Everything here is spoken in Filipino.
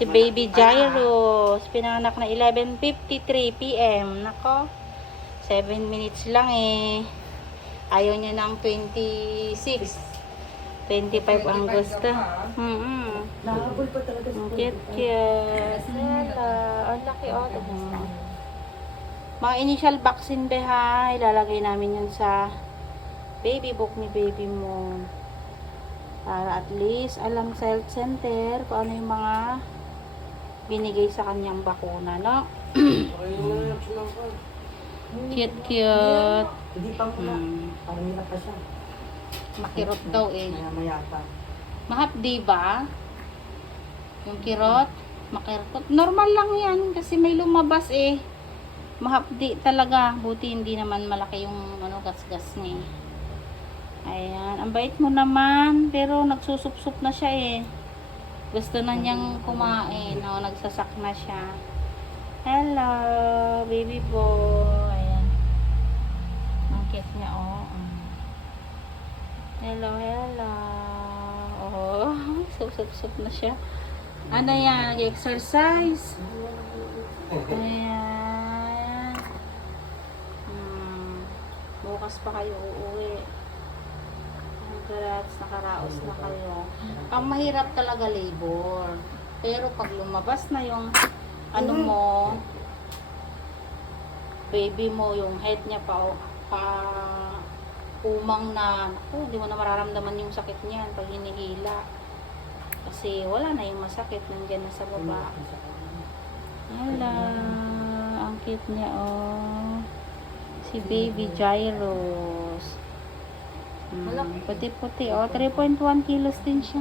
Si Baby Jairus, pinanganak na 11:53 PM. Nako, 7 minutes lang eh. Ayaw niya ng 26. 25 ang gusto. Nahabol pa talaga sa Ang cute. Sela. Ang laki o. Mga initial vaccine be ha. Ilalagay namin yun sa baby book ni baby mo. Para at least alam sa health center kung ano yung mga binigay sa kanyang bakuna, no? Cute. Hindi pa muna. Parang hirap pa siya. Makirot daw eh. Maya pa. Mahapdi ba? Yung kirot? Makirot. Normal lang yan kasi may lumabas eh. Mahapdi talaga. Buti hindi naman malaki yung gas-gas niya eh. Ayan. Ang bait mo naman. Pero nagsusup-sup na siya eh. Gusto na niyang kumain. O, nagsasak na siya. Hello, baby boy. Ayan. Ang cute niya oh. Hello. Oh, sup-sup na siya. Ano yan? Exercise. Ayan. Bukas pa kayo uuwi. Congrats, nakaraos na kayo. Ang mahirap talaga labor. Pero pag lumabas na yung ano mo, baby mo, yung head niya pa umang na, hindi mo na mararamdaman yung sakit niyan pag hinihila. Kasi wala na yung masakit, nandiyan na sa baba. Hala, ang cute niya oh. Si Baby Jairus. Puti-puti oh, 3.1 kilos din siya.